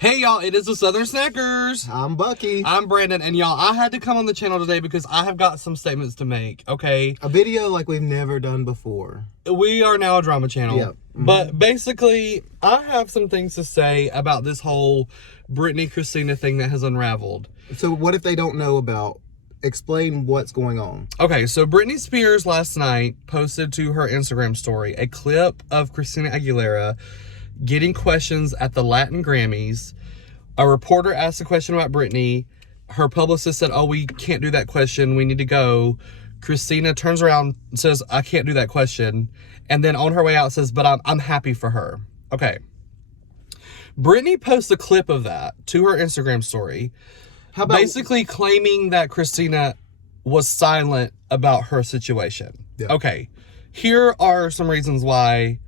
Hey y'all, it is the Southern Snackers. I'm Bucky. I'm Brandon, and y'all, I had to come on the channel today because I have got some statements to make, okay? A video like we've never done before. We are now a drama channel. Yep. Mm-hmm. But basically, I have some things to say about this whole Britney Christina thing that has unraveled. So what if they don't know about? Explain what's going on. Okay, so Britney Spears last night posted to her Instagram story a clip of Christina Aguilera getting questions at the Latin Grammys. A reporter asked a question about Britney. Her publicist said, oh, we can't do that question. We need to go. Christina turns around and says, I can't do that question. And then on her way out says, but I'm happy for her. Okay. Britney posts a clip of that to her Instagram story. How about basically claiming that Christina was silent about her situation. Yeah. Okay. Here are some reasons why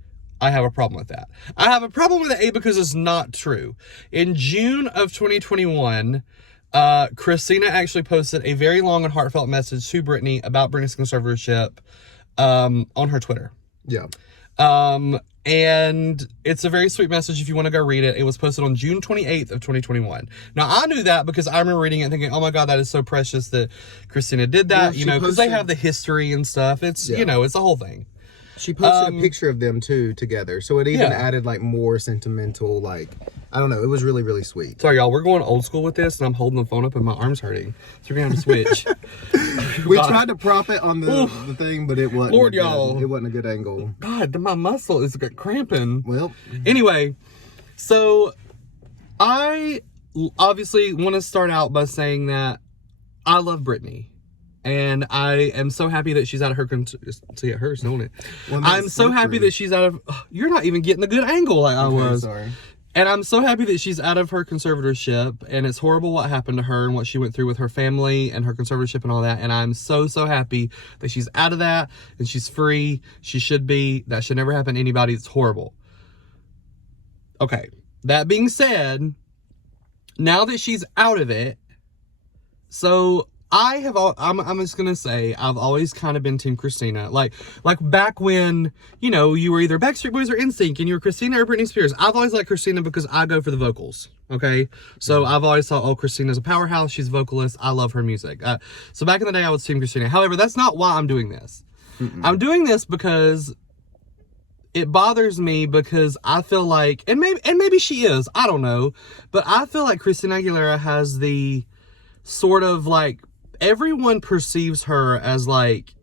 I have a problem with that. I have a problem with it, because it's not true. In June of 2021, Christina actually posted a very long and heartfelt message to Britney about Britney's conservatorship on her Twitter. Yeah. And it's a very sweet message if you want to go read it. It was posted on June 28th of 2021. Now, I knew that because I remember reading it and thinking, oh my God, that is so precious that Christina did that, Yeah, because they have the history and stuff. It's, it's the whole thing. She posted a picture of them two together. So it even added like more sentimental, like, I don't know. It was really, really sweet. Sorry, y'all. We're going old school with this, and I'm holding the phone up and my arm's hurting. So we're going to have to switch. We tried to prop it on the thing, but it wasn't. Lord, y'all. It wasn't a good angle. God, my muscle is cramping. Well. Anyway, so I obviously want to start out by saying that I love Britney. And I am so happy that she's out of her... See, it hurts, don't it? Well, I'm so happy that she's out of... You're not even getting the good angle like I was. Sorry. And I'm so happy that she's out of her conservatorship. And it's horrible what happened to her and what she went through with her family and her conservatorship and all that. And I'm so, so happy that she's out of that and she's free. She should be. That should never happen to anybody. It's horrible. Okay. That being said, now that she's out of it, so... I'm just going to say, I've always kind of been Team Christina. Like back when, you were either Backstreet Boys or NSYNC and you were Christina or Britney Spears. I've always liked Christina because I go for the vocals, okay? So I've always thought, oh, Christina's a powerhouse. She's a vocalist. I love her music. So back in the day, I was Team Christina. However, that's not why I'm doing this. I'm doing this because it bothers me because I feel like, and maybe she is, I don't know, but I feel like Christina Aguilera has the sort of like, everyone perceives her as like,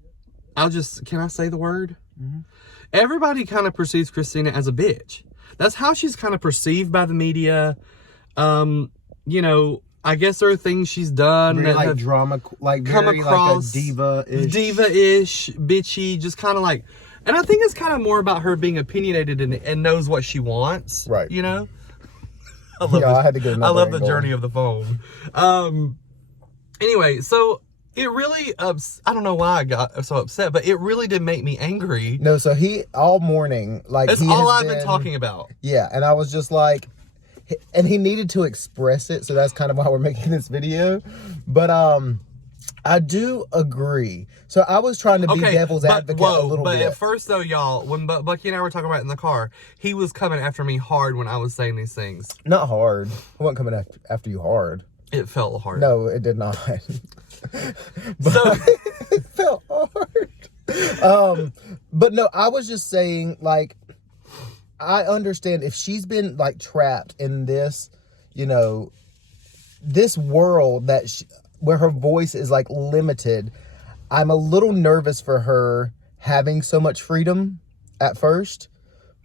can I say the word? Mm-hmm. Everybody kind of perceives Christina as a bitch. That's how she's kind of perceived by the media. I guess there are things she's done very, that like have drama, like come very across like a diva-ish, bitchy, just kind of like, and I think it's kind of more about her being opinionated and knows what she wants. Right. I had to get I love the journey of the phone. Anyway, so it really, I don't know why I got so upset, but it really did make me angry. No, so he, all morning, like... That's all I've been talking about. Yeah, and I was just like... And he needed to express it, so that's kind of why we're making this video. But, I do agree. So I was trying to be devil's advocate a little bit. But at first, though, y'all, when Bucky and I were talking about it in the car, he was coming after me hard when I was saying these things. Not hard. I wasn't coming after you hard. It felt hard. No, it did not. It felt hard. But no, I was just saying, like, I understand if she's been like trapped in this, this world that where her voice is like limited. I'm a little nervous for her having so much freedom at first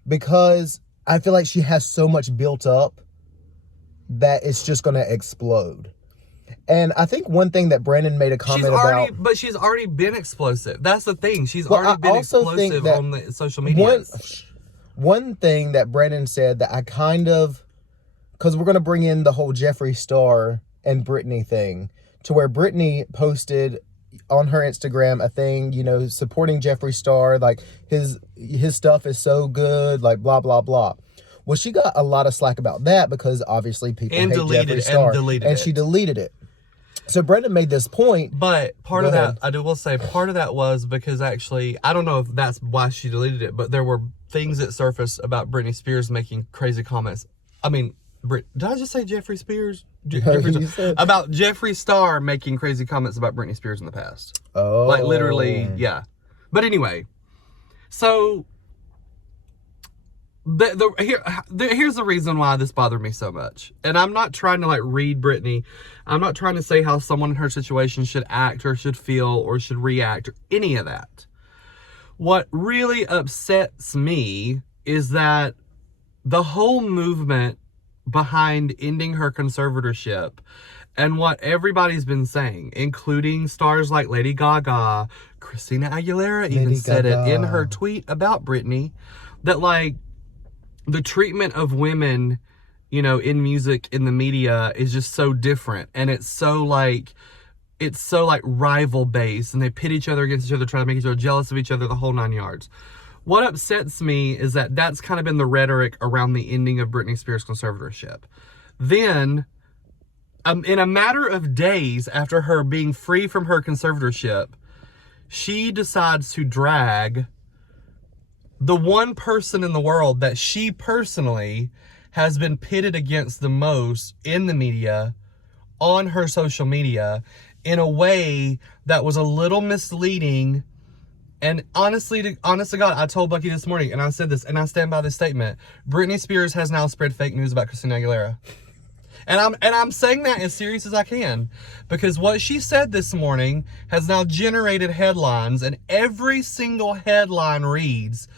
because I feel like she has so much built up that it's just going to explode. And I think one thing that Brandon made a comment about... But she's already been explosive. That's the thing. She's already been explosive on the social media. One thing that Brandon said that I kind of... Because we're going to bring in the whole Jeffree Star and Britney thing. To where Britney posted on her Instagram a thing, supporting Jeffree Star. Like, his stuff is so good. Like, blah, blah, blah. Well, she got a lot of slack about that because obviously people hate Jeffree Star. And she deleted it. So Brandon made this point. But part of that, I will say, part of that was because actually, I don't know if that's why she deleted it, but there were things that surfaced about Britney Spears making crazy comments. I mean, Did I just say Jeffree Spears? You said- About Jeffree Star making crazy comments about Britney Spears in the past. Oh. Like, literally, yeah. But anyway, so here's the reason why this bothered me so much. And I'm not trying to, like, read Britney. I'm not trying to say how someone in her situation should act or should feel or should react or any of that. What really upsets me is that the whole movement behind ending her conservatorship and what everybody's been saying, including stars like Lady Gaga, Christina Aguilera even said it in her tweet about Britney, that, like, the treatment of women, you know, in music, in the media is just so different. And it's so like rival based, and they pit each other against each other, trying to make each other jealous of each other, the whole 9 yards. What upsets me is that that's kind of been the rhetoric around the ending of Britney Spears' conservatorship. Then, in a matter of days after her being free from her conservatorship, she decides to drag the one person in the world that she personally has been pitted against the most in the media on her social media in a way that was a little misleading. And honest to God, I told Bucky this morning, and I said this, and I stand by this statement: Britney Spears has now spread fake news about Christina Aguilera. And I'm saying that as serious as I can, because what she said this morning has now generated headlines, and every single headline reads,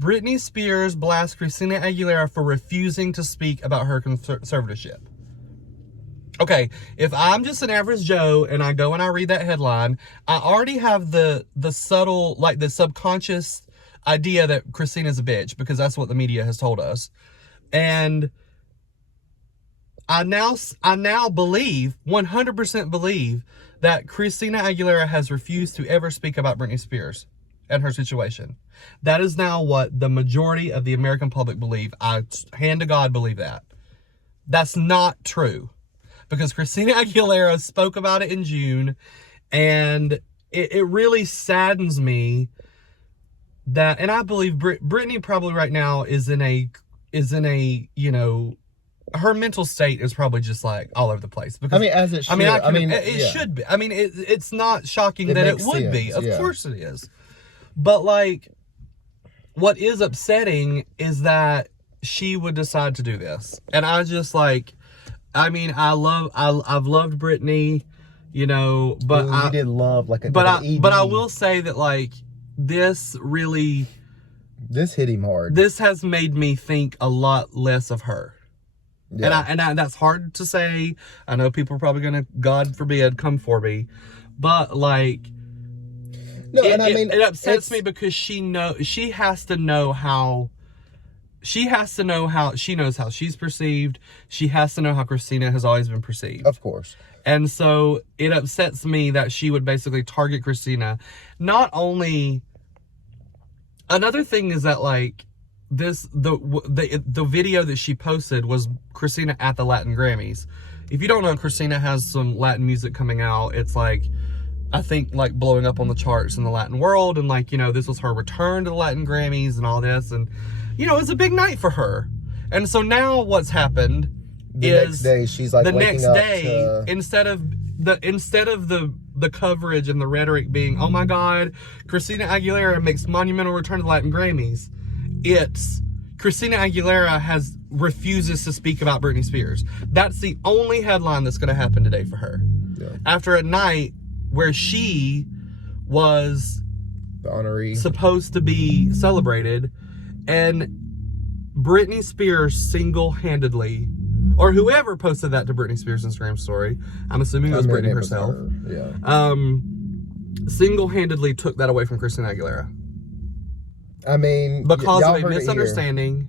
Britney Spears blasts Christina Aguilera for refusing to speak about her conservatorship. Okay, if I'm just an average Joe and I go and I read that headline, I already have the subtle, like the subconscious idea that Christina's a bitch, because that's what the media has told us. And I now believe, 100% believe, that Christina Aguilera has refused to ever speak about Britney Spears and her situation. That is now what the majority of the American public believe. I, hand to God, believe that. That's not true, because Christina Aguilera spoke about it in June, and it really saddens me that, and I believe Britney probably right now is in a, you know, her mental state is probably just like all over the place. Because, I mean, as it should. It should be. I mean, it's not shocking that it would be. Of course it is. But, like, what is upsetting is that she would decide to do this. And I just, like, I mean, I've loved Britney, you know, but I did love like a, but like I, but I will say that, like, this hit him hard. This has made me think a lot less of her. Yeah. And that's hard to say. I know people are probably gonna, God forbid, come for me, but, like, no, it upsets me because she has to know how she's perceived. She has to know how Christina has always been perceived. Of course. And so it upsets me that she would basically target Christina. Not only, another thing is that, like, the video that she posted was Christina at the Latin Grammys. If you don't know, Christina has some Latin music coming out. It's like, I think, like, blowing up on the charts in the Latin world, and, like, you know, this was her return to the Latin Grammys and all this, and, you know, it's a big night for her. And so now what's happened the next day she's like, instead of the coverage and the rhetoric being, oh my God, Christina Aguilera makes monumental return to the Latin Grammys, it's Christina Aguilera refuses to speak about Britney Spears. That's the only headline that's going to happen today for her. Yeah. After a night where she was the honoree, supposed to be celebrated, and Britney Spears single-handedly, or whoever posted that to Britney Spears' Instagram story, I'm assuming it was Britney herself, single-handedly took that away from Christina Aguilera. I mean, because of a misunderstanding.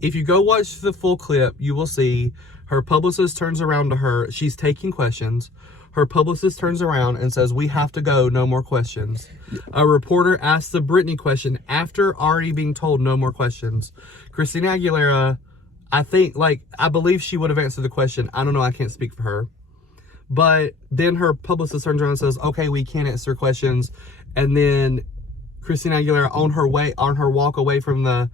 If you go watch the full clip, you will see her publicist turns around to her. She's taking questions. Her publicist turns around and says, we have to go, no more questions. A reporter asks the Britney question after already being told no more questions. Christina Aguilera, I believe she would have answered the question. I don't know, I can't speak for her. But then her publicist turns around and says, okay, we can't answer questions. And then Christina Aguilera, on her walk away from the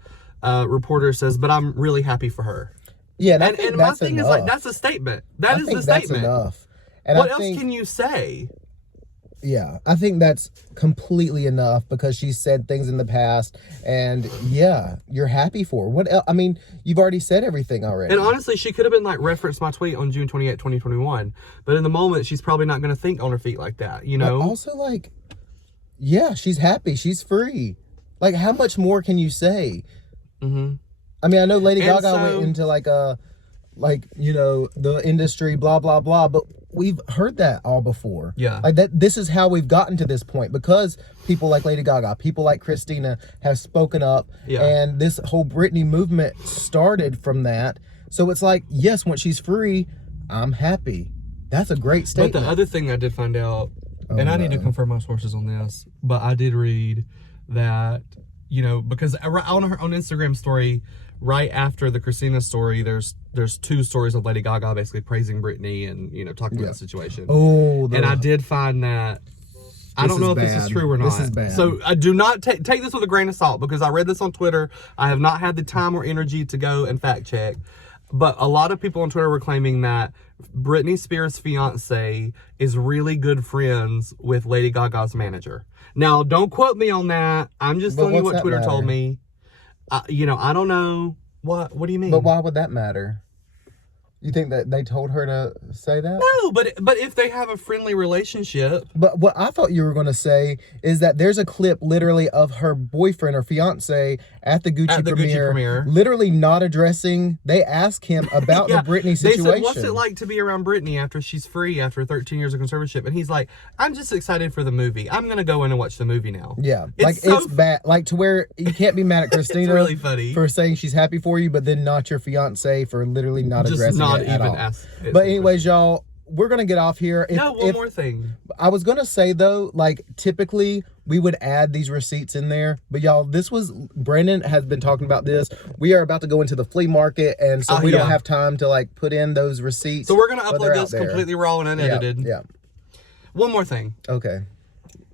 reporter, says, but I'm really happy for her. Yeah, and I think and that's my thing enough. is like, that's a statement. That is the that's statement. enough. And What I else think, can you say? Yeah, I think that's completely enough because she said things in the past, and yeah, you're happy for her. What else? I mean, you've already said everything already. And honestly, she could have been like, referenced my tweet on June 28, 2021. But in the moment, she's probably not going to think on her feet like that, you know? But also, like, yeah, she's happy. She's free. Like, how much more can you say? Mm-hmm. I mean, I know Lady And Gaga went into the industry, blah, blah, blah, but we've heard that all before. Yeah. Like that, this is how we've gotten to this point because people like Lady Gaga, people like Christina have spoken up, Yeah. and this whole Britney movement started from that. So it's like, yes, when she's free, I'm happy. That's a great statement. But the other thing I did find out, and I need to confirm my sources on this, but I did read that, you know, because on her own Instagram story, right after the Christina story, there's 2 stories of Lady Gaga basically praising Britney and, you know, talking about the situation. And I did find that, I don't know if this is true or not. This is bad. So I do not take this with a grain of salt, because I read this on Twitter. I have not had the time or energy to go and fact check. But a lot of people on Twitter were claiming that Britney Spears' fiance is really good friends with Lady Gaga's manager. Now, don't quote me on that. I'm just telling you what Twitter told me. You know, I don't know. What do you mean? But why would that matter? You think that they told her to say that? No, but if they have a friendly relationship. But what I thought you were going to say is that there's a clip literally of her boyfriend or fiance at the Gucci premiere, literally not addressing. They asked him about the Britney situation. They said, what's it like to be around Britney after she's free after 13 years of conservatorship? And he's like, I'm just excited for the movie. I'm going to go in and watch the movie now. Yeah. It's bad. Like, to where you can't be mad at Christina it's really funny. for saying she's happy for you, but then not your fiance for literally not addressing it at all. But anyways, y'all, we're going to get off here. One more thing. I was going to say, though, like, typically we would add these receipts in there. But, y'all, Brandon has been talking about this. We are about to go into the flea market, and so we don't have time to, like, put in those receipts. So we're going to upload this completely raw and unedited. Yeah. One more thing. Okay.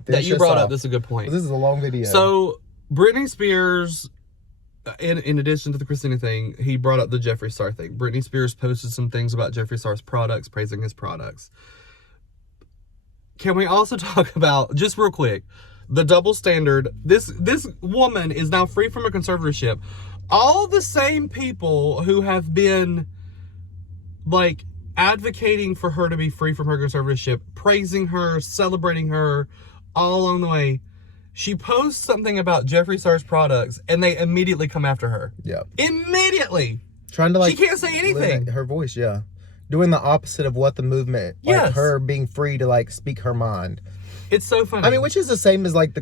That you brought up. This is a good point. This is a long video. So, Britney Spears, in addition to the Christina thing, he brought up the Jeffree Star thing. Britney Spears posted some things about Jeffree Star's products, praising his products. Can we also talk about, just real quick, the double standard? This woman is now free from a conservatorship. All the same people who have been, like, advocating for her to be free from her conservatorship, praising her, celebrating her, all along the way, she posts something about Jeffree Star's products, and they immediately come after her. Yeah. Immediately. Trying to, like, she can't say anything. Her voice, yeah. Doing the opposite of what the movement, like her being free to, like, speak her mind. It's so funny. I mean, which is the same as, like,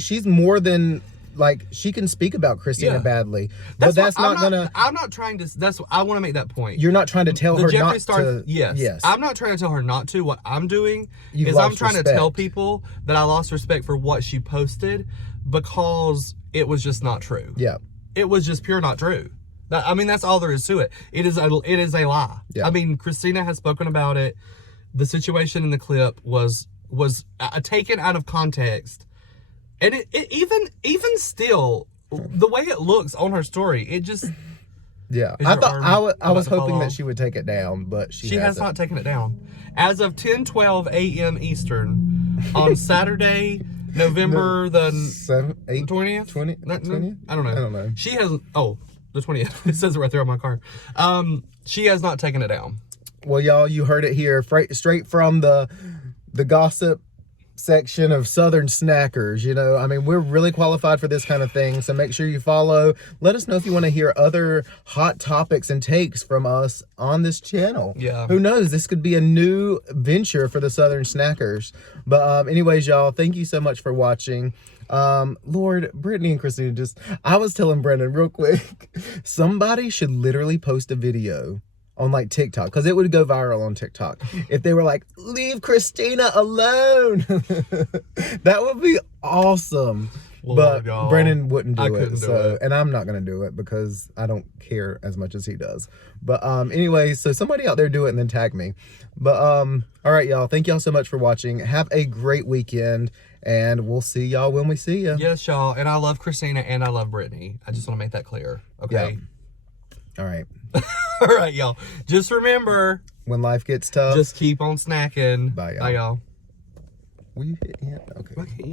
she's more than, like, she can speak about Christina badly. But I'm not trying to, I want to make that point. You're not trying to tell her not to. Yes. I'm not trying to tell her not to. What I'm doing is I'm trying to tell people that I lost respect for what she posted because it was just not true. Yeah. It was just pure not true. I mean, that's all there is to it. It is a lie. Yeah. I mean, Christina has spoken about it. The situation in the clip was taken out of context. And it even still, the way it looks on her story, it just... Yeah. I was hoping that she would take it down, but she has not taken it down. As of 10:12 a.m. Eastern, on Saturday, November the 20th? 20th? I don't know. She has... Oh, the 20th. It says it right there on my card. She has not taken it down. Well, y'all, you heard it here. Straight from the gossip section of Southern Snackers. You know, I mean, we're really qualified for this kind of thing, so make sure you follow. Let us know if you want to hear other hot topics and takes from us on this channel. Yeah, who knows, this could be a new venture for the Southern Snackers. But anyways, y'all, thank you so much for watching. Lord, Britney and Christina, I was telling Brendan real quick, somebody should literally post a video on, like, TikTok, because it would go viral on TikTok if they were like, leave Christina alone. That would be awesome. Lord, but Brennan wouldn't do it. And I'm not gonna do it because I don't care as much as he does. But anyway, so somebody out there do it and then tag me. But all right, y'all, thank y'all so much for watching. Have a great weekend, and we'll see y'all when we see you. Yes, y'all. And I love Christina and I love Britney. I just want to make that clear. Okay. Yeah. All right. All right, y'all. Just remember, When life gets tough. just keep on snacking. Bye, y'all. Bye, y'all. Will you hit him? Okay. Okay.